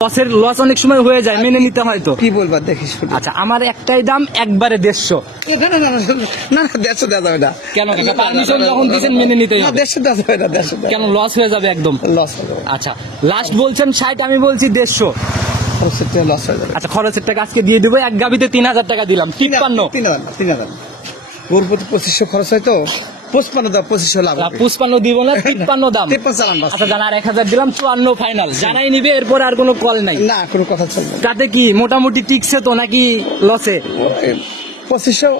Loss অনেক সময় হয়ে যায়, মেনে নিতে হয় তো। কি বলবা দেখি। আচ্ছা, আমার একটাই দাম একবারে 150। না 150 দেওয়া যাবে না। কেন কাকা? পারমিশন যখন দিচ্ছেন মেনে নিতেই হবে। 150 দেওয়া যাবে না। 150 কেন? লস হয়ে যাবে একদম। লস হবে। আচ্ছা, লাস্ট বলছেন 60, আমি বলছি 150। খরচের লস হয়ে যাবে। আচ্ছা, খরচের টাকা আজকে দিয়ে দেবো। এক গাবিতে 3000 টাকা দিলাম। 53। 3000 ওর প্রতি 2500 খরচ হয় তো 55 দাও, 2500 লাভ হবে। 55 দিব না, 53 দাম। 53 চালান বাস। আচ্ছা জান, আর 1000 দিলাম, 54 ফাইনাল। জানাই নিবে, এরপর আর কোনো কল নাই। না কোনো কথা চলবে না। তাতে কি মোটামুটি টিকছে তো নাকি লসে? 2500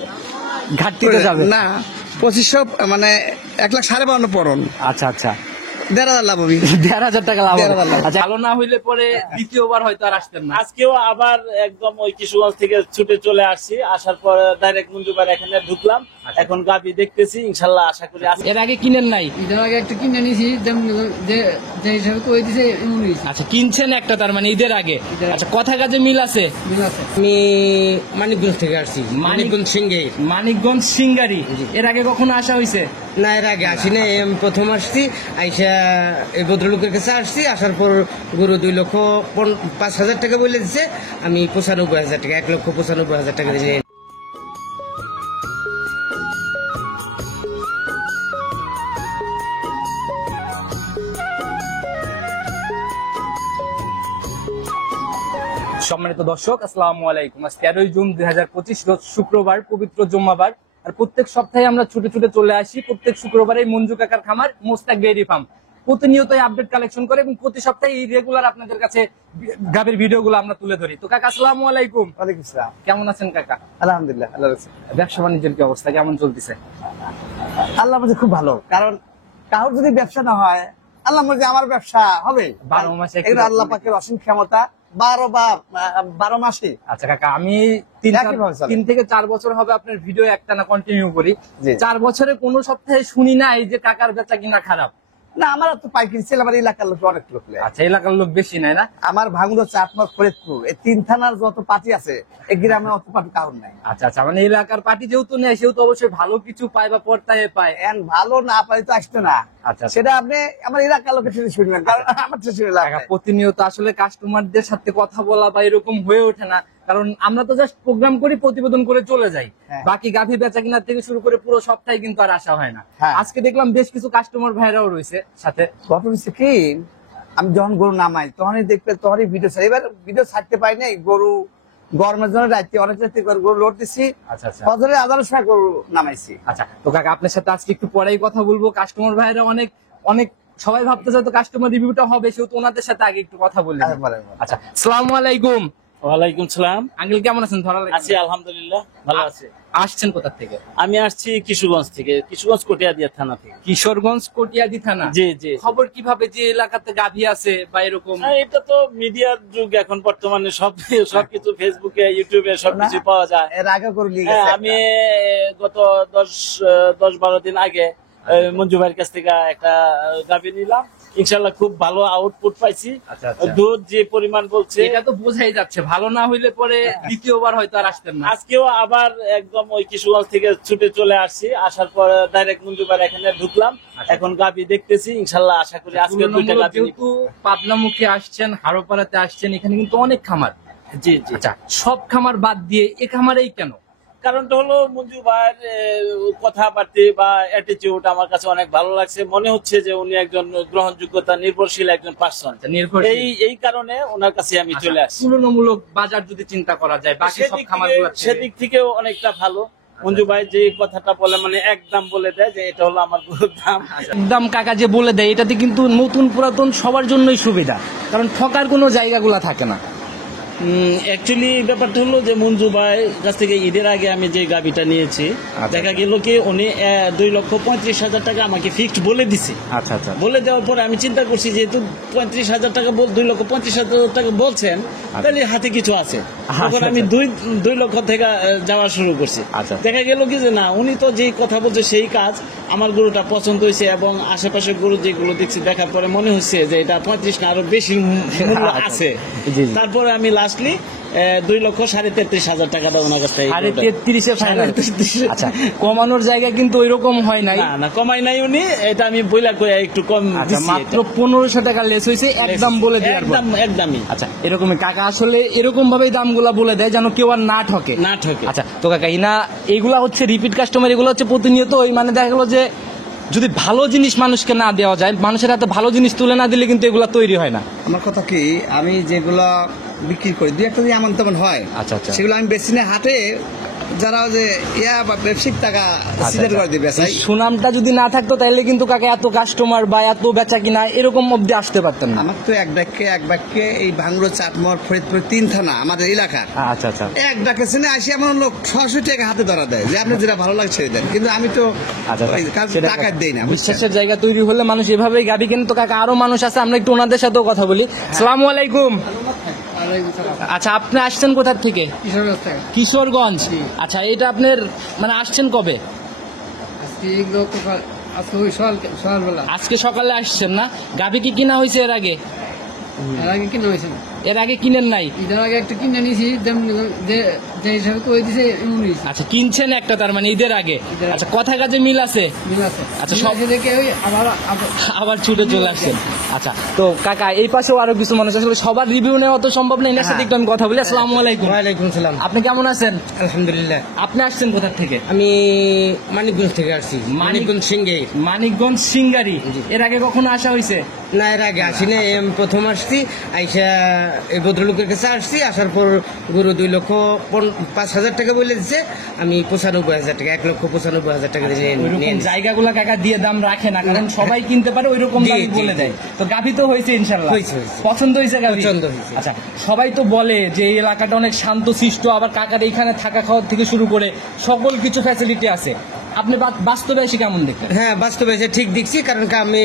ঘাটতিতে যাবে না, 2500 মানে 1,52,500 পড়ন। আচ্ছা আচ্ছা, 1,500 লাভ হবে। 1,500 টাকা লাভ হবে। 1,500 লাভ। আচ্ছা, ভালো না হইলে পরে দ্বিতীয়বার হয়তো আর আসতেন না। আজকেও আবার একদম ওই কিশোরগঞ্জ থেকে ছুটে চলে আসছি, আসার পর ডাইরেক্ট মঞ্জুবার এখানে ঢুকলাম। এখন গাবি দেখতেছি, ইনশাল্লাহ আশা করি এর আগে কিনেন নাই? এটার আগে একটা কিনে নিয়েছি, যে হিসাবে কই দিছে আচ্ছা, কিনছেন একটা, তার মানে ঈদের আগে। আচ্ছা, কথা কাজে মিল আছে। আমি মানিকগঞ্জ থেকে আসছি, মানিকগঞ্জ সিংহে। মানিকগঞ্জ সিঙ্গারি। এর আগে কখনো আসা হয়েছে? না, এর আগে আসি না, আমি প্রথম আসছি। আইসা এই ভদ্রলোকের কাছে আসছি, আসার পর গরু 2,05,000 টাকা বলে দিচ্ছে। আমি 95,000 টাকা, 1,95,000 টাকা দিয়ে সম্মানিত দর্শক, আসসালামু আলাইকুম। আজ 13 জুন 2025, রোজ শুক্রবার, পবিত্র জুম্মাবার। আর প্রত্যেক সপ্তাহে আমরা ছুটে ছুটে চলে আসি প্রত্যেক শুক্রবারে মঞ্জু কাকার খামার মোস্তাক ডেইরি ফার্ম। প্রতিনিয়ত আপডেট কালেকশন করে এবং প্রতি সপ্তাহে এই রেগুলার আপনাদের কাছে গাভীর ভিডিওগুলো আমরা তুলে ধরি। তো কাকা, আসসালামু আলাইকুম। ওয়ালাইকুম আসসালাম। কেমন আছেন কাকা? আলহামদুলিল্লাহ, আল্লাহ রাখছে। ব্যবসা বাণিজ্যের কি অবস্থা, কেমন চলতেছে? আল্লাহ মধ্যে খুব ভালো, কারণ কারোর যদি ব্যবসা না হয়, আল্লাহ মধ্যে আমার ব্যবসা হবে 12 মাসে। এটা আল্লাহ পাকের অসীম ক্ষমতা। 12 মাসে। আচ্ছা কাকা, আমি 3 থেকে 4 বছর হবে আপনার ভিডিও একটানা কন্টিনিউ করি। 4 বছরে কোনো সপ্তাহে শুনি নাই যে কাকার বেচা কিনা খারাপ। না, আমার তো পাইকারি সেল, আমার এলাকার লোক অনেক লোক নেয়। আচ্ছা, এলাকার লোক বেশি নেয় না? আমার ভাঙলো চাটমোর ফরিদপুর, এই 3 থানার যত পার্টি আছে, এই গ্রামে অত পার্টি কারণ নাই। আচ্ছা আচ্ছা, মানে এলাকার পার্টি যেহেতু নেয়, সেহেতু অবশ্যই ভালো কিছু পায় বা পর্তায় পায়। ভালো না পাই তো আসতো না। আচ্ছা, সেটা আপনি আমার এলাকার লোকের সাথে শুনবেন, কারণ আমার তো শুনে লাগে। প্রতিনিয়ত আসলে কাস্টমারদের সাথে কথা বলা বা এরকম হয়ে ওঠে না, কারণ আমরা তো জাস্ট প্রোগ্রাম করি, প্রতিবেদন করে চলে যাই। বাকি গাভী বেচা কিনা থেকে শুরু করে পুরো সপ্তাহে কিন্তু আর আসা হয় না। আজকে দেখলাম বেশ কিছু কাস্টমার ভাইরাও রয়েছে সাথে। কথা হচ্ছে কি, আমি যখন গরু নামাই তখনই দেখবে, তখনই ভিডিও ছাড়ি। এবার ভিডিও ছাড়তে পারি নাই, গরু গরমের জন্য রাত্রে অনেক রাত্রে গরু লোড দিচ্ছি। আচ্ছা আচ্ছা, ফজরে আদার সময় গরু নামাইছি। আচ্ছা, তো কাকা আপনার সাথে আজকে একটু পরেই কথা বলবো। কাস্টমার ভাইরা অনেক অনেক সবাই ভাবতে চায় তো কাস্টমার রিভিউটা হবে, সেহেতু ওনাদের সাথে আগে একটু কথা বললেন। আচ্ছা, আসসালামু আলাইকুম। ওয়ালাইকুম সালাম। আঙ্কেল কেমন আছেন? আছি আলহামদুলিল্লাহ, ভালো আছে। আসছেন কোথা থেকে? আমি আসছি কিশোরগঞ্জ থেকে, কিশোরগঞ্জ কটিয়াদিয়া থানা থেকে। কিশোরগঞ্জ কটিয়াদি থানা। জি জি। খবর কিভাবে যে এলাকাতে গাভী আছে বা এরকম? এটা তো মিডিয়ার যুগ এখন, বর্তমানে সবকিছু ফেসবুকে, ইউটিউবে সবকিছু পাওয়া যায়। এর আগে গরু নিয়ে হ্যাঁ, গেছে। আমি গত 10-12 দিন আগে মঞ্জু ভাইয়ের কাছ থেকে একটা গাভী নিলাম। ইনশাল্লাহ খুব ভালো আউটপুট পাইছি। দুধ যে পরিমাণ বলছে, এটা তো বোঝাই যাচ্ছে। ভালো না হইলে পরে দ্বিতীয়বার হয়তো আর আসতেন না। আজকেও আবার একদম ওই কিশোরগঞ্জ থেকে ছুটে চলে আসছি, আসার পর ডাইরেক্ট মঞ্জু ভাইয়ের এখানে ঢুকলাম। এখন গাভী দেখতেছি, ইনশাল্লাহ আশা করি আজকে 2টা গাভী। যেহেতু পাবনামুখী আসছেন, হারোপাড়াতে আসছেন, এখানে কিন্তু অনেক খামার। জি জি। আচ্ছা, সব খামার বাদ দিয়ে এ খামারেই কেন? কারণটা হলো মঞ্জু ভাইয়ের কথাবার্তা বা অ্যাটিটিউড আমার কাছে অনেক ভালো লাগছে। মনে হচ্ছে যে উনি একজন গ্রহণযোগ্যতা নির্ভরশীল একজন পার্সন। এই কারণে ওনার কাছে আমি চলে আসছি। তুলনামূলক বাজার যদি চিন্তা করা যায় বাকি সব খামারগুলো, সেদিক থেকেও অনেকটা ভালো। মঞ্জু ভাই যে কথাটা বলে, মানে একদম বলে দেয় যে এটা হলো আমার গরুর দাম। একদম কাকা যে বলে দেয়, এটাতে কিন্তু নতুন পুরাতন সবার জন্যই সুবিধা, কারণ ঠকার কোনো জায়গাগুলো থাকে না। অ্যাকচুয়ালি ব্যাপারটা হলো যে মঞ্জু ভাই কাছ থেকে ঈদের আগে আমি যে গাভিটা নিয়েছি, দেখা গেল কি উনি 2,35,000 টাকা আমাকে ফিক্সড বলে দিছে। আচ্ছা আচ্ছা, বলে দেওয়ার পরে আমি চিন্তা করছি যেহেতু 35,000 টাকা 2,35,000 টাকা বলছেন, তাহলে হাতে কিছু আছে। তখন আমি 2 লক্ষ থেকে যাওয়া শুরু করছি। দেখা গেল কি যে না, উনি তো যেই কথা বলছে সেই কাজ। আমার গরুটা পছন্দ হয়েছে এবং আশেপাশে গরু যেগুলো দেখছি, দেখার পরে মনে হচ্ছে যে এটা 35 না আরো বেশি মূল্য আছে। তারপরে আমি লাস্ট লাস্টলি 2,33,000 টাকা দাও ওনার কাছ থেকে। 33.5 ফাইনাল। 33,000 আচ্ছা, কমানোর জায়গা কিন্তু ওইরকম হয় নাই। না কমাই নাই উনি, এটা আমি বইলা কই একটু কম আচ্ছা, দিছি। মাত্র 1500 টাকা লেস হয়েছে একদম বলে দেওয়ার পর। একদমই আচ্ছা, এরকমই কাকা আসলে এরকম ভাবেই দামগুলা বলে দেয় যেন কেউ আর না ঠকে। না ঠকে। আচ্ছা, তো কাকা ইনা এগুলা হচ্ছে রিপিট কাস্টমার, এগুলো হচ্ছে প্রতিনিয়ত ওই মানে দেখা গেলো যে যদি ভালো জিনিস মানুষকে না দেওয়া যায়, মানুষের হাতে ভালো জিনিস তুলে না দিলে কিন্তু এগুলা তৈরি হয় না। আমার কথা কি, আমি যেগুলো বিক্রি করি দুই একটা যদি এমন তেমন হয়, আচ্ছা, আচ্ছা। সেগুলো আমি বেশি না হাটে যারা যে বা ব্যবসায়িক টাকা সিলেক্ট করে দিবে এই সুনামটা যদি না থাকতো তাহলে কিন্তু কাকা এত কাস্টমার বা এত বেচা কিনা এরকম অব্দি আসতে পারতেন না। আমার তো এক বাক্যে এই ভাঙড়ো, চাটমোহর, ফরিদপুর 3 থানা আমাদের এলাকার আচ্ছা আচ্ছা এক ডাকে শুনে আসি এমন লোক 600 টাকা হাতে ধরা দেয় যে আপনি যেটা ভালো লাগে ছেড়ে দেন, কিন্তু আমি তো আচ্ছা, ওই কাজ- সেটা টাকা দেই না, বুঝছেন? বিশ্বাসের জায়গা তৈরি হলে মানুষ এভাবেই গাবি কেন। তো কাকা আরো মানুষ আছে, আমরা একটু ওনাদের সাথেও কথা বলি। আসসালামু আলাইকুম। আচ্ছা, আপনি আসছেন কোথা থেকে? কিশোরগঞ্জ। আচ্ছা, এটা আপনার মানে আসছেন কবে? আজকে সকালে আসছেন না? গাবি কি কিনা হয়েছে এর আগে? এর আগে কিনেন নাই? আচ্ছা, কিনছেন একটা, তার মানে ঈদের আগে। আচ্ছা, কথা কাজে মিল আছে? আচ্ছা, সব আবার ছুটে চলে আসছেন। আচ্ছা, তো কাকা এই পাশেও আরো কিছু মানুষ আসলে সবার রিভিউ নেওয়া তো সম্ভব না, এনার সাথে একটু আমি কথা বলি। আসসালামু আলাইকুম। ওয়ালাইকুম সালাম। আপনি কেমন আছেন? আলহামদুলিল্লাহ। আপনি আসছেন কোথা থেকে? আমি মানিকগঞ্জ থেকে আসছি, মানিকগঞ্জ সিংহে। মানিকগঞ্জ সিঙ্গারি। এর আগে কখনো আসা হয়েছে? না, এর আগে আসি না, আমি প্রথম আসছি। আইসা এই ভদ্রলোকের কাছে আসছি, আসার পর গরু 2,05,000 টাকা বলে দিচ্ছে, আমি 95,000 টাকা, 1,95,000 টাকা দিয়ে নিয়ে ওইরকম নিয়েছি। জায়গাগুলা কাকা দিয়ে দাম রাখে না, কারণ সবাই কিনতে পারে ওইরকম জি, দাম জি, বলে জি। দেয়। তো গাভী তো হয়েছে ইনশাল্লাহ? হয়েছে, হয়েছে। পছন্দ হয়েছে গাভী? পছন্দ হয়েছে। আচ্ছা, সবাই তো বলে যে এই এলাকাটা অনেক শান্ত শিষ্ট, আবার কাকার এইখানে থাকা খাওয়া থেকে শুরু করে সকল কিছু ফ্যাসিলিটি আছে। আপনি বাস্তবে এসে কেমন দেখলেন? হ্যাঁ, বাস্তবে এসে ঠিক দেখছি, কারণ কি আমি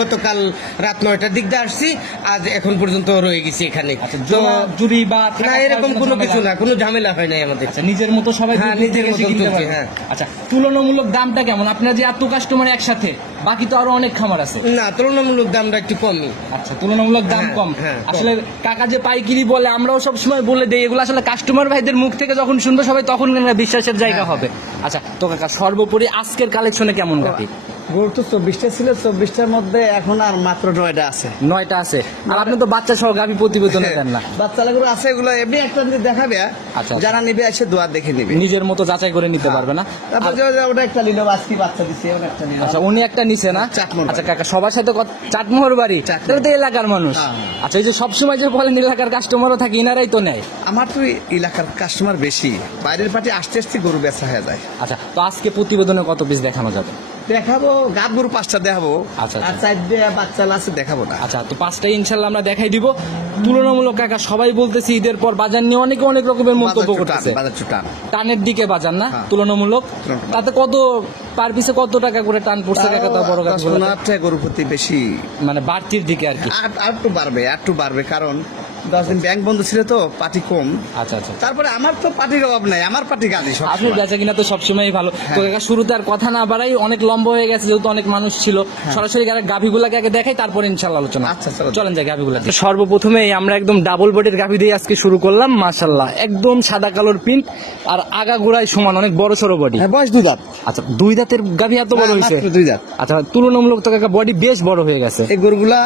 গতকাল রাত 9টার দিক দিয়ে আসছি, আজ এখন পর্যন্ত রয়ে গেছি এখানে। আচ্ছা, তো জুড়ি বা না, এরকম কোনো কিছু না, কোনো ঝামেলা হয় নাই আমাদের। আচ্ছা, নিজের মতো সবাই হ্যাঁ, দূর থেকে নিজের এসে মতো কিনতে তুলছি, পারে। হ্যাঁ। আচ্ছা, তুলনামূলক দামটা কেমন? আপনার যে এত কাস্টমার একসাথে, বাকি তো আরো অনেক খামার আছে। না, তুলনামূলক দামটা একটু কমই। আচ্ছা, তুলনামূলক দাম হ্যাঁ, কম। হ্যাঁ, কম। আসলে কাকা যে পাইকারি বলে, আমরাও সব সময় বলে দেই, এগুলো আসলে কাস্টমার ভাইদের মুখ থেকে যখন শুনবে সবাই তখন বিশ্বাসের জায়গা হবে। আচ্ছা, তো কাকা সর্বোপরি আজকের কালেকশনে কেমন গাভী? গরু তো 24টা ছিল, 24টার মধ্যে এখন আর মাত্র 9টা আছে। 9টা আছে। আর আপনি তো বাচ্চা সহ গাভী প্রতিবেদনে দেন না? বাচ্চা গরু আছে, এগুলো এমনি একটা যদি দেখাবে, আচ্ছা। যারা নিবে এসে দোয়ার দেখে নিবে, নিজের মতো যাচাই করে নিতে পারবে না? তারপর ওটা একটা নিল, আজকে বাচ্চা দিচ্ছে, ওটা একটা নিল। আচ্ছা, উনি একটা নিচে না? চাটমোহর আচ্ছা কাকা, সবার সাথে চাটমোহর বাড়ি, চাটমোহর। তাহলে তো এলাকার মানুষ। হ্যাঁ। আচ্ছা, এই যে সবসময় যে বলেন এলাকার কাস্টমারও থাকে, ইনারাই তো নেয়। আমার তো এলাকার কাস্টমার বেশি, বাইরের পার্টি আসতে আসতে গরু বেচা হয়ে যায়। আচ্ছা, তো আজকে প্রতিবেদনে কত পিস দেখানো যাবে? দেখাবো, গাব গরু 5টা দেখাবো, আচ্ছা, আর 4টে বাচ্চা আছে দেখাবো না। আচ্ছা, তো 5টাই ইনশাল্লাহ আমরা দেখাই দিব। তুলনামূলক কাকা সবাই বলতেছে ঈদের পর বাজার নিয়ে অনেকে অনেক রকমের মন্তব্য করতেছে। বাজার চুটান টানের দিকে বাজার না? হ্যাঁ। তুলনামূলক তুলনামূলক। তাতে কত পার পিছে কত টাকা করে টান পড়ছে কাকা? তা বড় গাছ 10-15 টাকা গরু প্রতি বেশি, মানে বাড়তির দিকে আর কি। আর একটু বাড়বে, কারণ 10 দিন ব্যাংক বন্ধ ছিল তো, পার্টি কম। আচ্ছা আচ্ছা, তারপরে আমার তো পার্টির অভাব নাই, আমার পার্টি গাড়ি সব আপনার বেচা কিনা তো সবসময় ভালো। তো কাকা শুরুতে আর কথা না বাড়াই, অনেক লম্বা হয়ে গেছে যেহেতু অনেক মানুষ ছিল, সরাসরি গাভিগুলাকে আগে দেখাই, তারপর ইনশাল্লাহ আলোচনা। আচ্ছা, চলো। চলেন যাই গাভিগুলা। সর্বপ্রথমে আমরা একদম ডাবল বডির গাভি দিয়ে আজকে শুরু করলাম। মাশাআল্লাহ, একদম সাদা কালোর প্রিন্ট আর আগা গোড়ায় সমান, অনেক বড় সড়ো বডি। হ্যাঁ, বয়স 2 দাঁত। আচ্ছা, 2 দাঁতের গাভি এত বড় হয়েছে? মাত্র 2 দাঁত। আচ্ছা, তুলনামূলক তো কাকা বডি বেশ বড় হয়ে গেছে। এই গরুগুলা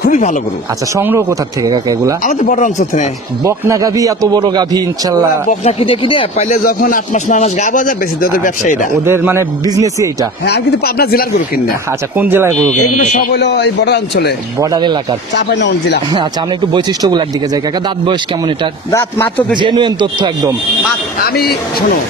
খুবই ভালো গরু। আচ্ছা, সংগ্রহ কোথার থেকে কাকা এগুলা? আমাদের বড় অঞ্চল থেকে। বকনা গাভি, এত বড় গাভি ইনশাল্লাহ। বকনা কিনে পাইলে যখন 8 মাস 9 মাস গা বাজা বেশি ওদের ব্যবসা এটা। ওদের মানে বিজনেসই এইটা। হ্যাঁ, আমি কিন্তু পাবনা জেলার গরু কিনি না। আচ্ছা, কোন জেলায় গরু কেনেন? এগুলো সব হলো এই বড় অঞ্চলে, বর্ডার এলাকার। চাঁপাইনবাবগঞ্জ জেলা। আচ্ছা, আমরা একটু বৈশিষ্ট্যগুলোর দিকে যাই কাকা। দাঁত বয়স কেমন এটার? দাঁত মাত্র 2 জেনুইন তথ্য একদম। আমি শোনো,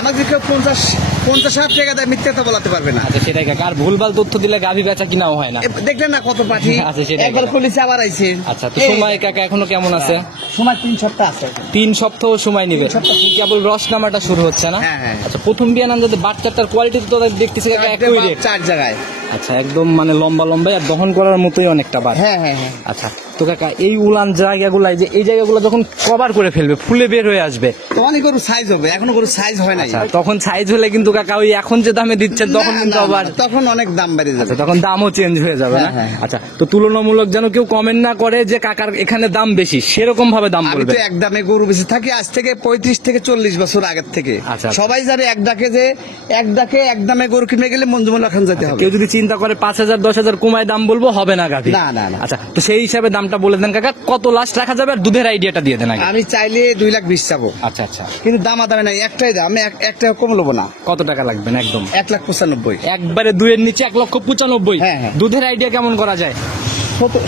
আমাকে কেউ 50,000 টাকা দেয়, মিথ্যে কথা বলাতে পারবে না। আচ্ছা, সেটাই কাকা। আর ভুলভাল তথ্য দিলে গাভি বেচা কিনাও হয় না। দেখলেন না কত পাঠি, আচ্ছা, সেটাই। একবার খুলেছে আবার আইছে। আচ্ছা, তো সময় কাকা এখনো কেমন আছে? সময় 3 সপ্তাহ আছে। 3 সপ্তাহ সময় নিবে। 3 সপ্তাহ। কেবল রস নামাটা শুরু হচ্ছে না? হ্যাঁ, হ্যাঁ। আচ্ছা, প্রথম বিয়ান যদি বাচ্চাটার কোয়ালিটি তো দেখতেছি কাকা একই রেট। 4 জায়গায়। আচ্ছা, একদম মানে লম্বা লম্বাই আর দহন করার মতোই অনেকটা বার। হ্যাঁ, হ্যাঁ, হ্যাঁ। আচ্ছা, তো তো কাকা এই উলান জায়গাগুলাই যে এই জায়গাগুলো যখন কভার করে ফেলবে ফুলে বের হয়ে আসবে তখনই গরু সাইজ হবে, এখনো গরু সাইজ হয় নাই। আচ্ছা, তখন সাইজ হলে কিন্তু কাকা ওই এখন যে দামে দিচ্ছেন তখন কিন্তু আবার তখন অনেক দাম বেড়ে যাবে। আচ্ছা, তখন দামও চেঞ্জ হয়ে যাবে না? হ্যাঁ। আচ্ছা, তো তুলনামূলক যেন কেউ কমেন্ট না করে যে কাকার এখানে দাম বেশি, সেরকম ভাবে দাম আমি বলবে। তো এক দামে গরু বেশি থাকি আজ থেকে 35 থেকে 40 বছর আগের থেকে। আচ্ছা। সবাই জানে এক ডাকে যে এক ডাকে এক দামে গরু কিনতে গেলে মঞ্জুমুল খান যেতে হবে। কেউ যদি চিন্তা করে 5,000 10,000 কমায় দাম বলবো, হবে না গাভী। না, না, না। আচ্ছা, তো সেই হিসাবে দামটা বলে দেন কাকা, কত লাস্ট রাখা যাবে আর দুধের আইডিয়াটা দিয়ে দেন আগে। আমি চাইলে 2,20,000 চাবো, আচ্ছা আচ্ছা, কিন্তু দামা দামে নাই, একটাই দাম। আমি এক টাকা কম নেবো না। কত টাকা লাগবে না? একদম 1,95,000। একবারে দুইয়ের নিচে 1,95,000। হ্যাঁ, হ্যাঁ। দুধের আইডিয়া কেমন করা যায়?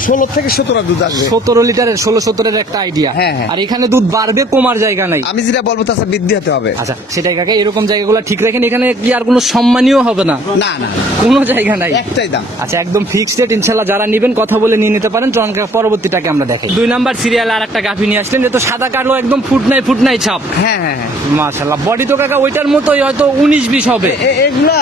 16 থেকে 17 দুধ আসবে। 17 লিটারের 16-17 একটা আইডিয়া। হ্যাঁ, হ্যাঁ। আর এখানে দুধ বাড়বে, কমার জায়গা নাই। আমি যেটা বলবো তাছাড়া বৃদ্ধি হতে হবে। আচ্ছা, সেটাই কাকা, এরকম জায়গাগুলো ঠিক রাখেন। এখানে কি আর কোনো সম্মানীয় হবে না? না, না, কোনো জায়গা নাই, একটাই দাম। আচ্ছা, একদম ফিক্সড রেট। ইনশাআল্লাহ যারা নেবেন কথা বলে নিয়ে নিতে পারেন। চরণ কাকা, পরবর্তীটাকে আমরা দেখি। 2 নাম্বার সিরিয়ালে আর একটা গাভী নিয়ে আসলেন, যে তো সাদা কালো একদম ফুট নাই ছাপ। হ্যাঁ, হ্যাঁ, হ্যাঁ। মাশাআল্লাহ, বডি তো কাকা ওইটার মতোই, হয়তো 19-20 হবে। এগুলা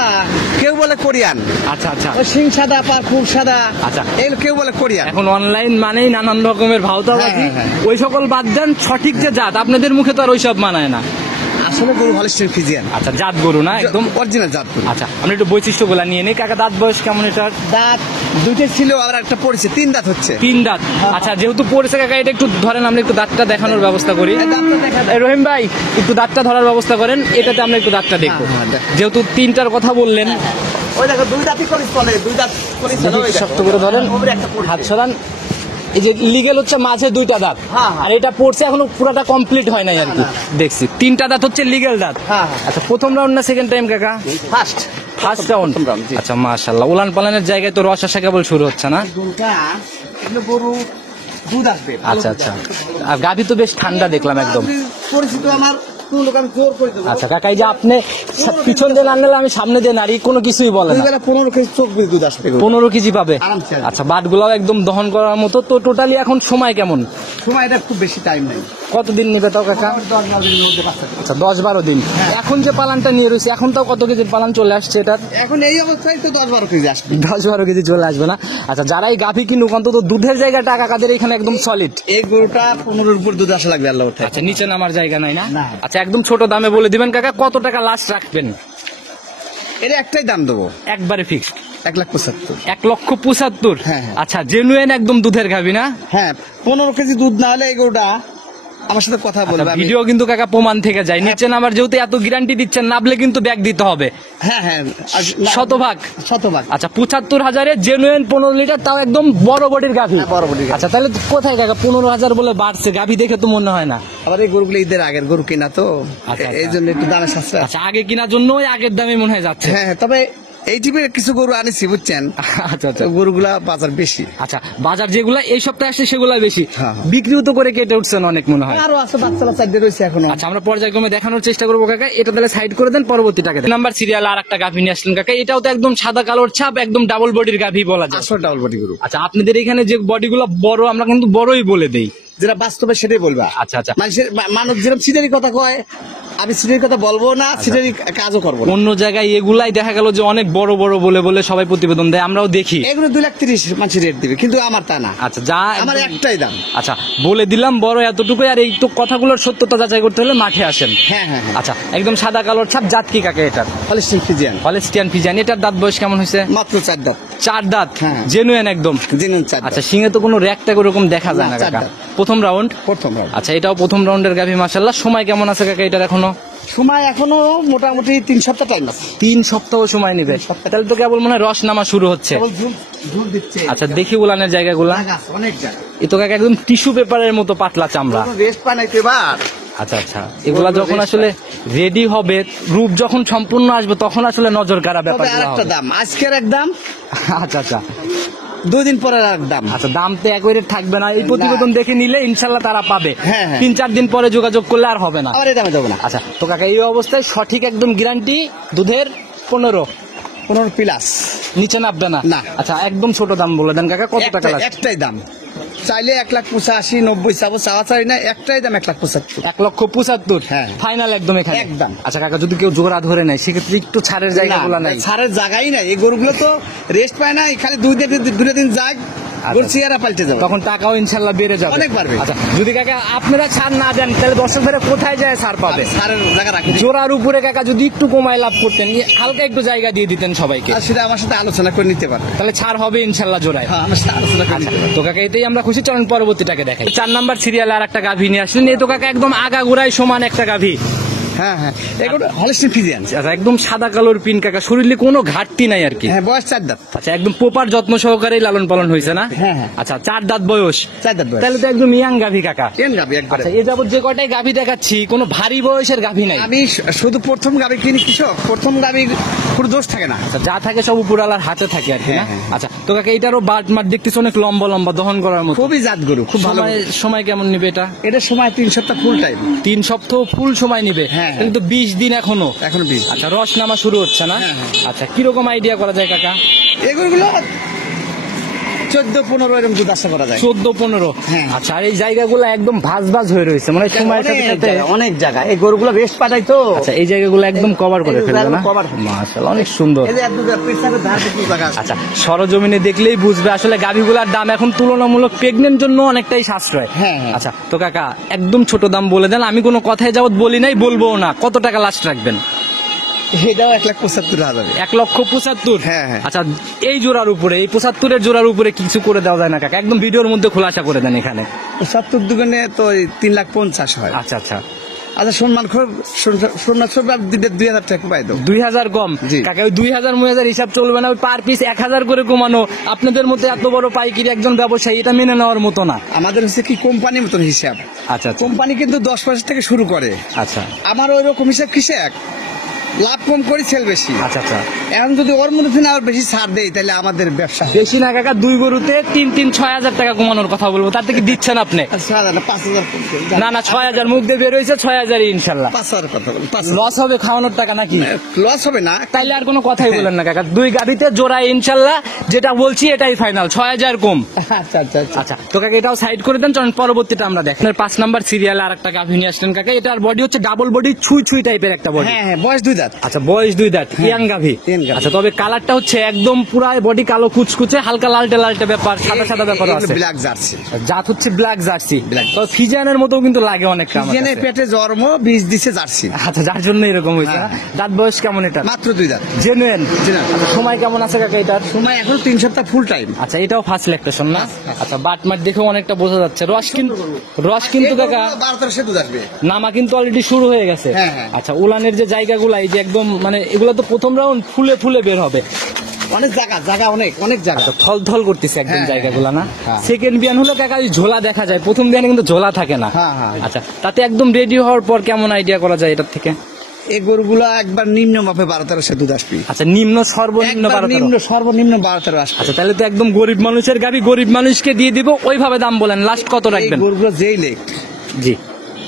কেউ বলে কোরিয়ান, আচ্ছা আচ্ছা সিং সাদা, পা খুব সাদা। আচ্ছা। এগুলো কেউ বলে কোরিয়ান। এখন অনলাইন মানেই নানান রকমের ভাওতাবাজি। হ্যাঁ, হ্যাঁ। ওই সকল বাদ দেন, সঠিক যে জাত আপনাদের মুখে তো আর ওইসব মানায় না। আসলে গরু হলিস্টিয়ান ফ্রিজিয়ান, আচ্ছা, জাত গরু না একদম অরিজিনাল জাত গরু। আচ্ছা, আমরা একটু বৈশিষ্ট্যগুলা নিয়ে নিই। কাকা, দাঁত বয়স কেমন এটার? দাঁত দুইটা ছিল, আর একটা পড়েছে, 3 দাঁত হচ্ছে। 3 দাঁত। আচ্ছা, যেহেতু পড়েছে কাকা, এটা একটু ধরেন, আমরা একটু দাঁতটা দেখানোর ব্যবস্থা করি। দাঁতটা দেখা এই রহিম ভাই, একটু দাঁতটা ধরার ব্যবস্থা করেন, এটাতে আমরা একটু দাঁতটা দেখবো। হ্যাঁ, দেখ। যেহেতু 3টার কথা বললেন, ওই দেখো 2 দাঁতই করে চলে, 2 দাঁত করে চলে। ওই দেখো, শক্ত করে ধরেন, ওপরে একটা পড়েছে। হাত সরান। এই যে লিগেল হচ্ছে মাঝে 2টা দাঁত, হ্যাঁ, হ্যাঁ। আর এটা পড়ছে এখনো পুরোটা কমপ্লিট হয় নাই আর কি। দেখছি 3টা দাঁত হচ্ছে লিগেল দাঁত। হ্যাঁ, হ্যাঁ। আচ্ছা, প্রথম রাউন্ড না সেকেন্ড টাইম কাকা? First round. প্রথম round, জি। আচ্ছা, মাশাআল্লাহ, উলান পালানের জায়গায় তো রস আসা কেবল শুরু হচ্ছে না? দুধটা এগুলো গরু দুধ আসবে। আচ্ছা আচ্ছা, আর গাভী তো বেশ ঠান্ডা দেখলাম একদম। পরিচিত আমার কোন লোক আমি জোর করে দেবো। আচ্ছা কাকা, এই যে আপনি পিছন দিয়ে না নিলে আমি সামনে দিয়ে নাড়ি, কোনো কিছুই বলে না। 15 কেজি চোখ দিয়ে দুধ আসবে গরু। 15 কেজি পাবে? আরামসে। আচ্ছা, বাটগুলাও একদম দহন করার মতো। তো টোটালি এখন সময় কেমন? সময় এটা খুব বেশি টাইম নাই, কতদিন নেবে তাও কাকা? 10-12 দিনের মধ্যে বাচ্চা দেবে। আচ্ছা, 10-12 দিন। এখন যে পালানটা নিয়ে রয়েছে, এখন তাও কত কেজির পালান চলে আসছে এটা? এখন এই অবস্থায় তো 10-12 কেজি আসবে। 10-12 কেজি চলে আসবে না? আচ্ছা, যারা এই গাভী কিনুক, অন্তত দুধের জায়গাটা কাকাদের এখানে একদম সলিড। এই গরুটা 15-র উপর দুধ আসা লাগবে আল্লাহ ওঠে। আচ্ছা, নিচে নামার জায়গা নাই না? না। আচ্ছা, একদম ছোট দামে বলে দিবেন কাকা, কত টাকা লাস্ট রাখবেন? এটা একটাই দাম দেবো, একবারে ফিক্সড 1,75,000। 1,75,000? হ্যাঁ, হ্যাঁ। আচ্ছা, জেনুইন একদম দুধের গাভী না? হ্যাঁ, 15 কেজি দুধ না হলে এই গরুটা আমার সাথে কথা বলবে। আমি- ভিডিও কিন্তু কাকা প্রমাণ থেকে যায়, নিচে নামার যেহেতু এত গ্যারান্টি দিচ্ছেন, নামলে কিন্তু ব্যাগ দিতে হবে হ্যাঁ, হ্যাঁ, শতভাগ। শতভাগ। আচ্ছা, 75,000-এ জেনুইন 15 লিটার, তাও একদম বড় বডির গাভী। হ্যাঁ, বড় বডির গাভী। আচ্ছা, তাহলে কোথায় কাকা 15,000 বলে বাড়ছে? গাভী দেখে তো মনে হয় না। আবার এই গরুগুলো ঈদের আগের গরু কিনা তো, আচ্ছা, এই জন্য একটু দামে সাশ্রয়। আচ্ছা, আগে কেনার জন্য ওই আগের দামে মনে হয় যাচ্ছে। হ্যাঁ, তবে এই টিপের কিছু গরু আনিছি বুঝছেন, আচ্ছা আচ্ছা গরুগুলা বাজার বেশি। আচ্ছা, বাজার যেগুলা এই সপ্তাহে আসছে সেগুলা বেশি, হ্যাঁ। বিক্রিও তো করে কেটে উঠছেন অনেক মনে হয়। আরো আছে বাচ্চারা চারটে রয়েছে এখনো। আচ্ছা, আমরা পর্যায়ক্রমে দেখানোর চেষ্টা করবো কাকা। এটা তাহলে সাইড করে দেন, পরবর্তীটাকে নাম্বার সিরিয়াল আর একটা গাভী নিয়ে আসলেন কাকা। এটাও তো একদম সাদা কালোর ছাপ, একদম ডাবল বডির গাভী বলা যায়। আসলে ডাবল বডি গরু, আচ্ছা, আপনাদের এখানে যে বডিগুলো বড়, আমরা কিন্তু বড়ই বলে দেই। যেটা বাস্তবে সেটাই বলবা। আচ্ছা আচ্ছা, মানুষ যেরকম সিটারি কথা কয়, আমি সিটারি কথা বলবো না, সিটারি কাজও করবো না। অন্য জায়গায় এগুলাই দেখা গেল যে অনেক বড় বড় বলে বলে সবাই প্রতিবেদন দেয়, আমরাও দেখি। এগুলো 2,30,000 মানুষ রেট দিবে, কিন্তু আমার তা না। আচ্ছা, যা আমার একদম- একটাই দাম। আচ্ছা, বলে দিলাম বড় এতটুকুই। আর এই তো কথাগুলোর সত্যতা যাচাই করতে হলে মাঠে আসেন। হ্যাঁ, হ্যাঁ, হ্যাঁ। আচ্ছা, একদম সাদা কালোর ছাপ, জাত কি কাকা এটার? Holstein Friesian, Holstein Friesian. এটার দাঁত বয়স কেমন হয়েছে? মাত্র 4 দাঁত। 4 দাঁত, হ্যাঁ। জেনুইন একদম। জেনুইন 4 দাঁত। আচ্ছা, সিংহে তো কোনো র্যাকটা ওরকম দেখা যায় না না, 4 কাকা। দাঁত। প্রথম রাউন্ড? প্রথম round। আচ্ছা, এটাও প্রথম রাউন্ডের গাভী মাশাআল্লাহ। সময় কেমন আছে কাকা এটার এখনো? সময় এখনো মোটামুটি 3 সপ্তাহ টাইম আছে। 3 সপ্তাহ সময় নেবে। তাহলে তো কেবল মনে হয় রস নামা শুরু হচ্ছে। কেবল ঝুল দিচ্ছে। আচ্ছা, দেখি উলানের জায়গাগুলা। জায়গা আছে, অনেক জায়গা। এ তো কাকা একদম টিস্যু পেপারের মতো পাতলা চামড়া। রেস্ট পায় নাই তো এবার। আচ্ছা আচ্ছা, এগুলা যখন আসলে রেডি হবে, রূপ যখন সম্পূর্ণ আসবে, তখন আসলে নজর কাড়া তবে ব্যাপার। আরেকটা দাম, আজকের এক দাম, আচ্ছা আচ্ছা 2 দিন পরের এক দাম। আচ্ছা, দাম তো একই রেট থাকবে না। এই প্রতিবেদন দেখে নিলে ইনশাল্লাহ তারা পাবে। হ্যাঁ, হ্যাঁ। 3-4 দিন পরে যোগাযোগ করলে আর হবে না। আবার এই দামে যাবো না। আচ্ছা, তো কাকা এই অবস্থায় সঠিক একদম গ্যারান্টি দুধের 15 15 প্লাস, নিচে নামবে না? না। আচ্ছা, একদম ছোট দাম বলে দেন কাকা, কত টাকা লাগবে? একটাই দাম, চাইলে 1,85,000-90 চাবো, চাওয়া চাই না, একটাই দাম 1,75,000। 1,75,000? হ্যাঁ। ফাইনাল একদম এখানে? একদম। আচ্ছা কাকা, যদি কেউ জোড়া ধরে নেয় সেক্ষেত্রে একটু ছাড়ের জায়গাগুলো নাই? ছাড়ের জায়গাই নাই, এই গরুগুলো তো রেস্ট পায় না, খালি 2 দিন যায় গরু চেহারা পাল্টে যাবে, তখন টাকাও ইনশাল্লাহ বেড়ে যাবে, অনেক বাড়বে। আচ্ছা যদি কাকা আপনারা ছাড় না দেন তাহলে দর্শক ভাইরা কোথায় যায় ছাড় পাবে? সারের জায়গা রাখি, জোড়ার উপরে কাকা যদি একটু কমায় লাভ করতেন, হালকা একটু জায়গা দিয়ে দিতেন সবাইকে, আর সেটা আমার সাথে আলোচনা করে নিতে পারবে। তাহলে ছাড় হবে ইনশাল্লাহ জোড়ায়। হ্যাঁ, আমার সাথে আলোচনা করে নিতে পারবে। তো কাকা এতেই আমরা খুশি, চলেন পরবর্তীটাকে দেখাই। 4 নাম্বার সিরিয়ালে আর একটা গাভী নিয়ে আসলেন, এই তো কাকা একদম আগাগোড়ায় সমান একটা গাভী। হ্যাঁ হ্যাঁ, এগুলো হলস্টিন ফ্রিজিয়ান। আচ্ছা একদম সাদা কালোর পিন কাকা, শরীরে কোনো ঘাটতি নাই আর কি। হ্যাঁ, বয়স 4 দাঁত। আচ্ছা একদম প্রপার যত্ন সহকারে লালন পালন হয়েছে না? হ্যাঁ, হ্যাঁ। আচ্ছা 4 দাঁত বয়স, 4 দাঁত বয়স। তাহলে তো একদম ইয়াং গাভী কাকা। কেন গাবি একবারে? আচ্ছা এ যাবত যে কয়টাই গাভী দেখাচ্ছি কোনো ভারী বয়সের গাভী নাই। আমি শুধু প্রথম গাবি কিনি কৃষক, প্রথম গাবির কোনো দোষ থাকে না। আচ্ছা যা থাকে সব উপরালার হাতে থাকে আর কি না? হ্যাঁ, হ্যাঁ। আচ্ছা তো কাকা এটারও বাট মাঠ দেখতেছি অনেক লম্বা লম্বা, দহন করার মতো। খুবই জাত গরু, খুব ভালো। সময় কেমন নিবে এটা? এটার সময় 3 সপ্তাহ ফুল টাইম। 3 সপ্তাহ ফুল সময় নিবে, হ্যাঁ। তাহলে তো 20 দিন এখনো। এখন 20। আচ্ছা রস নামা শুরু হচ্ছে না? হ্যাঁ, হ্যাঁ। আচ্ছা কিরকম আইডিয়া করা যায় কাকা? এগুলো 14-15 এরকম দুধ আশা করা যায়। 14-15। হ্যাঁ। আচ্ছা আর এই জায়গাগুলো একদম ভাজ ভাজ হয়ে রয়েছে, মানে সময়ের সাথে সাথে অনেক জায়গা এই গরুগুলো বেশ পাঠাই তো। আচ্ছা এই জায়গাগুলো একদম কভার করে এই ফেলবে না? জায়গাগুলো cover। মাশাআল্লাহ অনেক সুন্দর। এই যে এত পিছনে ধার কিছু জায়গা আছে। আচ্ছা সরজমিনে দেখলেই বুঝবে আসলে গাভীগুলার দাম এখন তুলনামূলক প্রেগনেন্ট জন্য অনেকটাই সাশ্রয়। হ্যাঁ, হ্যাঁ। আচ্ছা তো কাকা একদম ছোট দাম বলে দেন, আমি কোনো কথায় যাবত বলি নাই, বলবো না। কত টাকা লাস্ট রাখবেন? এটাও 1,75,000। 1,75,000? হ্যাঁ, হ্যাঁ। আচ্ছা এই জোড়ার উপরে, এই 75-এর জোড়ার উপরে কিছু করে দেওয়া যায় না কাকা? একদম ভিডিওর মধ্যে খোলাসা করে দেন এখানে। 70 দুগুণে তো 3,50,000 হয়। আচ্ছা আচ্ছা আচ্ছা সম্মান খুব সম্মান সব 2,000 টাকা পাই দাও। 2,000 কম জি। কাকা, ওই 2,000 হিসাব চলবে না। ওই পার পিস 1,000 করে কমানো, আপনাদের মতো এত বড় পাইকারি একজন ব্যবসায়ী, এটা মেনে নেওয়ার মতো না। আমাদের হচ্ছে কি কোম্পানির মতন হিসাব। আচ্ছা আচ্ছা কোম্পানি কিন্তু 10 পয়সা থেকে শুরু করে, আচ্ছা আমার ওই রকম হিসাব কৃষক লাভ কম করি সেল বেশি। আচ্ছা আচ্ছা এখন যদি ওর মধ্যে না আর বেশি ছাড় দেই তাহলে আমাদের ব্যবসা বেশি না কাকা, 2 গরুতে 6,000 টাকা কমানোর কথা বলবো, তার থেকে দিচ্ছেন আপনি? 5,000 না না 6,000 মুখ দিয়ে বের হয়েছে, 6,000 ইনশাল্লাহ। 5,000 কথা বলি। লস হবে খাওয়ানোর টাকা নাকি? লস হবে না। তাইলে আর কোনো কথাই বলেন না কাকা, 2 গাড়িতে জোড়ায় ইনশাল্লাহ যেটা বলছি এটাই ফাইনাল, 6,000 কম। আচ্ছা আচ্ছা আচ্ছা। আচ্ছা তো কাকা এটাও সাইড করে দেন, চলেন পরবর্তীটা আমরা দেখেন। 5 নাম্বার সিরিয়ালে আর একটা গাভী নিয়ে আসলেন কাকা, এটার বডি হচ্ছে ডাবল বডি, ছুঁই ছুঁই টাইপের একটা বডি। হ্যাঁ হ্যাঁ, বয়স 2 দাঁত। আচ্ছা বয়স 2 দাঁত, ইয়াং গাভী। young গাভী। আচ্ছা তবে কালারটা হচ্ছে একদম পুরো বডি কালো কুচকুচে, হালকা লালটে লালটে ব্যাপার, সাদা সাদা ব্যাপার আছে। Black jersey. জাত হচ্ছে ব্ল্যাক জার্সি। Black তো ফিজিয়ানের মতো কিন্তু লাগে অনেকটা আমার জেনে কাছে। পেটে জন্ম, বীজ দিছে জার্সি। আচ্ছা যার জন্য এরকম হয়েছে না? হ্যাঁ। দাঁত বয়স কেমন এটা? মাত্র 2 দাঁত। জেনুইন। Genuine। সময় কেমন আছে কাকা এটার? সময় এখন 3 সপ্তাহ ফুল টাইম। আচ্ছা এটাও ফার্স্ট ল্যাকটেশন না? আচ্ছা বাটমাট দেখেও অনেকটা বোঝা যাচ্ছে। রস কিন্তু কাকা 12-13 দুধ আসবে। নামা কিন্তু অলরেডি শুরু হয়ে গেছে। হ্যাঁ, হ্যাঁ। আচ্ছা উলানের যে জায়গাগুলো এই যে একদম মানে এগুলো তো প্রথম রাউন্ড ফুলে ফুলে বের হবে। অনেক জায়গা অনেক জায়গা। আচ্ছা থল থল করতেছে একদম হ্যাঁ, জায়গাগুলো না? হ্যাঁ। সেকেন্ড বিয়ান হলো কাকা ওই ঝোলা দেখা যায়, প্রথম বিয়ানে কিন্তু ঝোলা থাকে না। হ্যাঁ, হ্যাঁ। আচ্ছা তাতে একদম রেডি হওয়ার পর কেমন আইডিয়া করা যায় এটার থেকে? এই গরুগুলা একবার নিম্ন মাপে 12-13 দুধ আসবে। আচ্ছা নিম্ন সর্বনিম্ন একবার 12-13? নিম্ন সর্বনিম্ন 12-13 আসবে। আচ্ছা তাহলে তো একদম গরিব মানুষের গাবি, গরিব মানুষকে দিয়ে দিব, ওইভাবে দাম বলেন। লাস্ট কত এই রাখবেন? গরুগুলো যেই লেখ জি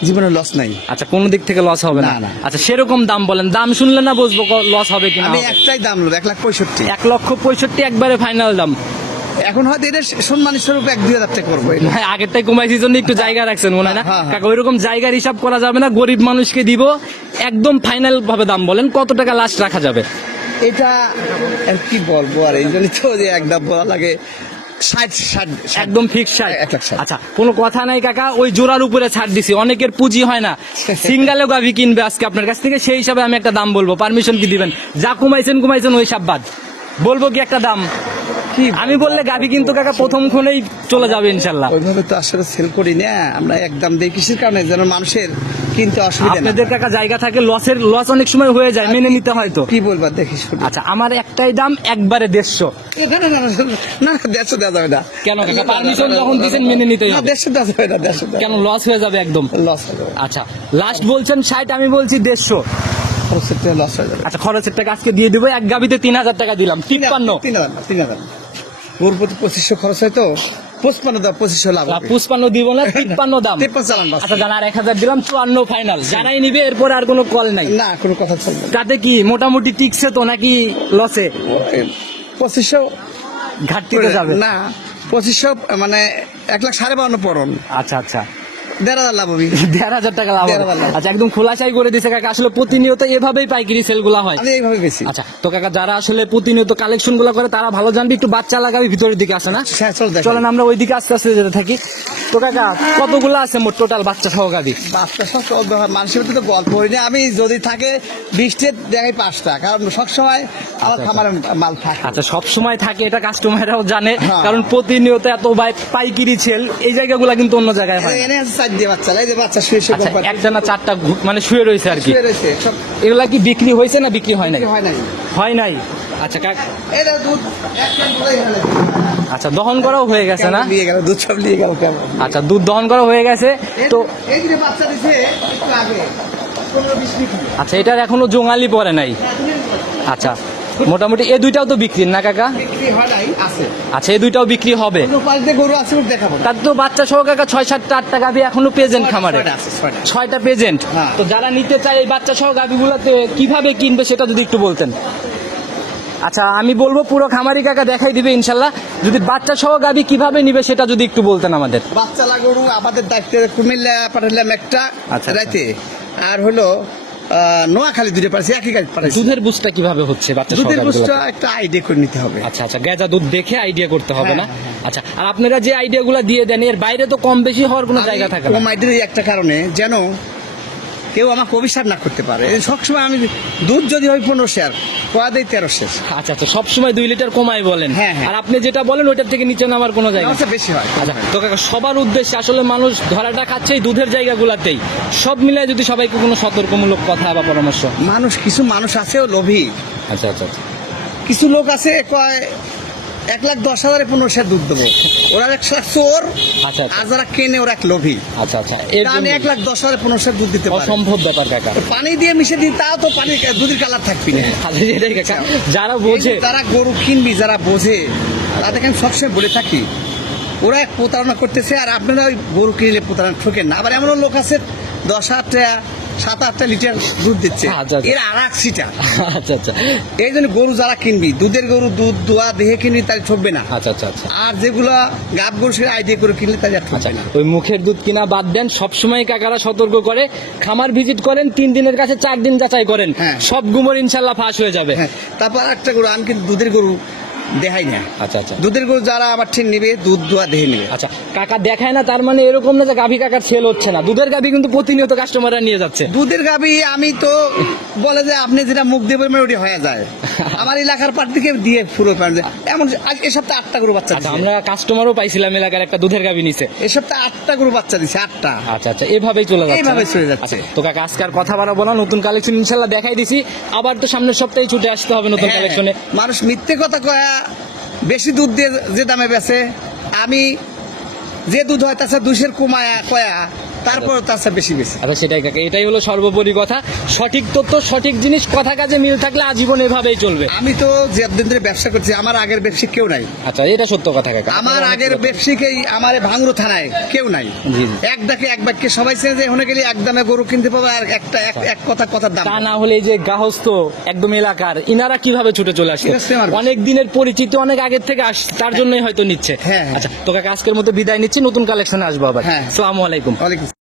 জীবনে লস নাই। আচ্ছা কোনো দিক থেকে লস হবে না? না, না। আচ্ছা সেরকম দাম বলেন, দাম শুনলে না বুঝবো লস হবে কিনা। আমি একটাই দাম নেব 1,65,000। 1,65,000 একবারে ফাইনাল দাম। এখন হয়তো এটা সম্মানের স্বরূপ 1-2,000 টাকা করবো। ভাই আগেরটাই কমাইছি জন্য একটু জায়গা রাখছেন মনে হয় না হ্যাঁ, হ্যাঁ। কাকা? ওইরকম জায়গার হিসাব করা যাবে না, গরিব মানুষকে দিব। একদম ফাইনাল ভাবে দাম বলেন, কত টাকা লাস্ট রাখা যাবে? এটা আর কি বলবো, আর এই জন্য তো যে একদম বলা লাগে 60 একদম ফিক্স 1,60,000। আচ্ছা কোনো কথা নাই কাকা, ওই জোড়ার উপরে ছাড় দিছি, অনেকের পুঁজি হয় না, সিঙ্গালেও গাভি কিনবে আজকে আপনার কাছ থেকে, সেই হিসাবে আমি একটা দাম বলবো। পারমিশন কি দিবেন? যা কমাইছেন ওই সব বাদ, বলবো কি একটা দাম? কি আমি বললে গাভি কিন্তু কাকা প্রথম ক্ষণেই চলে যাবে ইনশাল্লাহ। ওইভাবে তো আসলে সেল করি না আমরা, একদম দেই কিসের কারণে যেন মানুষের কিনতে অসুবিধা না। আপনাদের কাকা জায়গা থাকে, লস অনেক সময় হয়ে যায়, মেনে নিতে হয় তো। কি বলবা দেখি শুনি। আচ্ছা আমার একটাই দাম, একবারে 150। না না না না, 150 দেওয়া যাবে না। কেন কাকা? পারমিশন যখন দিয়েছেন মেনে নিতেই না, হবে। 150 দেওয়া যাবে না, 150 কেন লস হয়ে যাবে একদম? লস হবে। আচ্ছা লাস্ট বলছেন 60, আমি বলছি 150। খরচের টাকা লস হয়ে যাবে। আচ্ছা খরচের টাকা আজকে দিয়ে দেবো, এক গাবিতে 3,000 টাকা দিলাম, 53। 3,000 গরুর প্রতি 2500 খরচ হয় তো 55 দাও, 2500 লাভ হবে। 55 দিব না, 53 দাম। 53 চালান বাস। আচ্ছা জান আর 1,000 দিলাম, 54 ফাইনাল। যারাই নিবে এরপর আর কোনো কল নাই। না কোনো কথা চলবে না। তাতে কি মোটামুটি টিকছে তো নাকি লসে? 2500 ঘাটতিতে যাবে না, 2500 মানে 1,52,000 পড়ন। আচ্ছা আচ্ছা 1,500 লাভ হবে। 1,500 টাকা লাভ হবে। 1,500 লাভ। আচ্ছা, একদম খোলাসাই করে দিছে কাকা, আসলে প্রতিনিয়ত এভাবেই পাইকারি সেল গুলা হয়। আমি এইভাবে বেশি। আচ্ছা, তো কাকা যারা আসলে প্রতিনিয়ত কালেকশন গুলা করে তারা ভালো জানবে, একটু বাচ্চা লাগাবি ভিতরের দিকে আসে না, হ্যাঁ, চল দেখাই। চলেন আমরা ওইদিকে আস্তে আস্তে যেতে থাকি। তো কাকা কতগুলো আছে মোট টোটাল বাচ্চা সহ গাবি? বাচ্চা সব মানুষের ভিতরে তো গল্প হই না, আমি যদি থাকে 20টা দেখাই 5টা, কারণ সবসময় আমার খামারে মাল থাকে। আচ্ছা, সব সময় থাকে এটা কাস্টমাররাও জানে, হ্যাঁ। কারণ প্রতিনিয়ত এত পাইকারি সেল এই জায়গাগুলা কিন্তু অন্য জায়গায় হয় না। এনে আছে 4 দিয়ে বাচ্চা, এই যে বাচ্চা শুয়ে শুয়ে আচ্ছা, কোম্পানি একটা না চারটা মানে শুয়ে রয়েছে আর কি। শুয়ে রয়েছে, সব এগুলা কি বিক্রি হয়েছে না বিক্রি হয় নাই? হয় নাই। হয় নাই। আচ্ছা এটা দুধ এক কেন দুধই হয় না। আচ্ছা, দহন করাও হয়ে গেছে না? নিয়ে গেল দুধ, সব নিয়ে গেল কেমন। আচ্ছা, দুধ দহন করা হয়ে গেছে। তো এই যে বাচ্চা দিছে একটু আগে 15-20 লিটার। আচ্ছা, এটার এখনো জোঙালি পড়ে নাই। আচ্ছা, মোটামুটি এই দুইটাও তো বিক্রি না কাকা? বিক্রি হয় নাই, আছে। আচ্ছা, এই দুইটাও বিক্রি হবে। অন্য পাশ দিয়ে গরু আছে, ওটা দেখাবো। তার তো বাচ্চা সহ কাকা 6-7টা 8টা গাভি এখনো প্রেজেন্ট খামারে। 6টা আছে, 6টা। 6টা প্রেজেন্ট। হ্যাঁ। তো যারা নিতে চায় এই বাচ্চা সহ গাভিগুলোতে কিভাবে কিনবে সেটা যদি একটু বলতেন। আচ্ছা, আমি বলবো পুরো খামারি কাকা দেখাই দিবে ইনশাল্লাহ, যদি বাচ্চা সহ গাভি কিভাবে নিবে সেটা যদি একটু বলতেন আমাদের। বাচ্চা গরু আমাদের দায়িত্বে কুমিল্লা পাঠালাম একটা আচ্ছা। রাইতে, আর হলো নোয়াখালী দুটো পাঠাচ্ছি, একই গাড়ি পাঠাচ্ছি। দুধের বুঝটা কিভাবে হচ্ছে বাচ্চা সহ দুধের গাভীগুলোতে? বুঝটা একটা আইডিয়া করে নিতে হবে। আচ্ছা আচ্ছা, গেজা দুধ দেখে আইডিয়া করতে হবে না? হ্যাঁ, আচ্ছা, আর আপনারা যে আইডিয়াগুলো দিয়ে দেন এর বাইরে তো কম বেশি হওয়ার কোনো জায়গা থাকে না? কম আইডিয়া একটা কারণে যেন কেউ আমাকে অভিশাপ না করতে পারে। এই সবসময় আমি দুধ যদি হয় 15 শেয়ার, কোয়া দেয় 13 শেয়ার। আচ্ছা আচ্ছা, সবসময় 2 লিটার কমাই বলেন। হ্যাঁ, হ্যাঁ। আর আপনি যেটা বলেন ওইটার থেকে নিচে নামার কোনো জায়গা নেই। আমার বেশি হয়। আচ্ছা, তো কাকা সবার উদ্দেশ্যে আসলে মানুষ ধরাটা খাচ্ছে এই দুধের জায়গাগুলোতেই, সব মিলিয়ে যদি সবাইকে কোনো সতর্কমূলক কথা বা পরামর্শ। কিছু মানুষ আছে ও লোভী, আচ্ছা আচ্ছা আচ্ছা। কিছু লোক আছে কয় 1,10,000 15 শেয়ার দুধ দেবো, ওরা এক চোর। আচ্ছা, আচ্ছা। আর যারা কেনে ওরা এক লোভী। আচ্ছা আচ্ছা, এর আমি জন্য 1,10,000 15 শেয়ার দুধ দিতে পারি। অসম্ভব ব্যাপার কাকা। পানি দিয়ে মিশে দিই, তাও তো পানি দুধের কালার থাকবি না। আচ্ছা, এটাই কাকা, যারা এই যে বোঝে। যারা গরু কিনবি, যারা বোঝে, তাদেরকে আমি সবসময় বলে থাকি ওরা এক প্রতারণা করতেছে, আর আপনারা ওই গরু কিনলে প্রতারণা ঠকেন না। আবার এমনও লোক আছে 10,000 7-8 লিটার দুধ দিচ্ছে, আচ্ছা, আচ্ছা। এরা আর এক সিটা। আচ্ছা আচ্ছা এই জন্য গরু যারা কিনবি, দুধের গরু দুধ দোয়া দেহে কিনবি, তাই ঠকবে না। আচ্ছা আচ্ছা আচ্ছা। আর যেগুলা গাব গরু সে আইডিয়া করে কিনলে তাই আর আচ্ছা, ঠকবে না। ওই মুখের দুধ কিনা বাদ দেন, সবসময় কাকারা সতর্ক করে খামার ভিজিট করেন, 3 দিনের কাছে 4 দিন যাচাই করেন, হ্যাঁ। সব গুমর ইনশাল্লাহ ফাঁস হয়ে যাবে। হ্যাঁ, তারপর একটা গরু আমি কিন্তু দুধের গরু দেখাই না। আচ্ছা আচ্ছা দুধের গরু যারা আমার ঠিক নিবে, দুধ দোয়া দেহে নিবে। আচ্ছা, কাকা দেখায় না তার মানে এরকম না যে গাভী কাকার সেল হচ্ছে না, দুধের গাভী কিন্তু প্রতিনিয়ত কাস্টমাররা নিয়ে যাচ্ছে। দুধের গাবি আমি তো বলে যে আপনি যেটা মুখ দিয়ে বলবেন ওটি হয়ে যায়। আমার এলাকার পার থেকে দিয়ে পুরো পার যায়। এমন আজ এ সপ্তাহে 8টা গরু বাচ্চা আচ্ছা, দিছে। আমরা কাস্টমারও পাইছিলাম এলাকার একটা দুধের গাভী নিছে। এ সপ্তাহে 8টা গরু বাচ্চা দিছে, 8টা। আচ্ছা আচ্ছা, এভাবেই চলে যাচ্ছে। এইভাবে চলে যাচ্ছে। আচ্ছা, তো কাকা আজকে আর কথা বাড়াবো না, নতুন কালেকশন ইনশাল্লাহ দেখাই দিছি, আবার তো সামনের সপ্তাহে ছুটে আসতে হবে নতুন হ্যাঁ, কালেকশনে। মানুষ মিথ্যে কথা কয়া বেশি দুধ দিয়ে যে দামে বেচে, আমি যে দুধ হয় তার 200 কমায়া কয়া তারপর তার বেশি বেশি। আচ্ছা, সেটাই কাকা, এটাই হলো সর্বোপরি কথা, সঠিক তথ্য সঠিক জিনিস, কথা কাজে মিল থাকলে আজীবন এভাবেই চলবে। আমি তো যে দিন ধরে ব্যবসা করছি, আমার আগের ব্যবসায়িক কেউ নাই। আচ্ছা, এটা সত্য কথা কাকা। আমার আগের ব্যবসায়িকই আমার ভাঙড়ো থানায় কেউ নাই। জি, জি। এক ডাকে এক বাক্যে সবাই চেনে যে ওখানে গেলে এক দামে গরু কিনতে পাবে, আর একটা এক কথার দাম। তা না হলে এই যে গাহস্থ একদম এলাকার ইনারা কিভাবে ছুটে চলে আসছে, এটা same আর কি। অনেক দিনের পরিচিত, অনেক আগের থেকে আসছে, তার জন্যই হয়তো নিচ্ছে। হ্যাঁ, হ্যাঁ। আচ্ছা, তো কাকা আজকের মতো বিদায় নিচ্ছি, নতুন কালেকশনে আসবো আবার। হ্যাঁ। আসসালামু আলাইকুম। ওয়ালাইকুম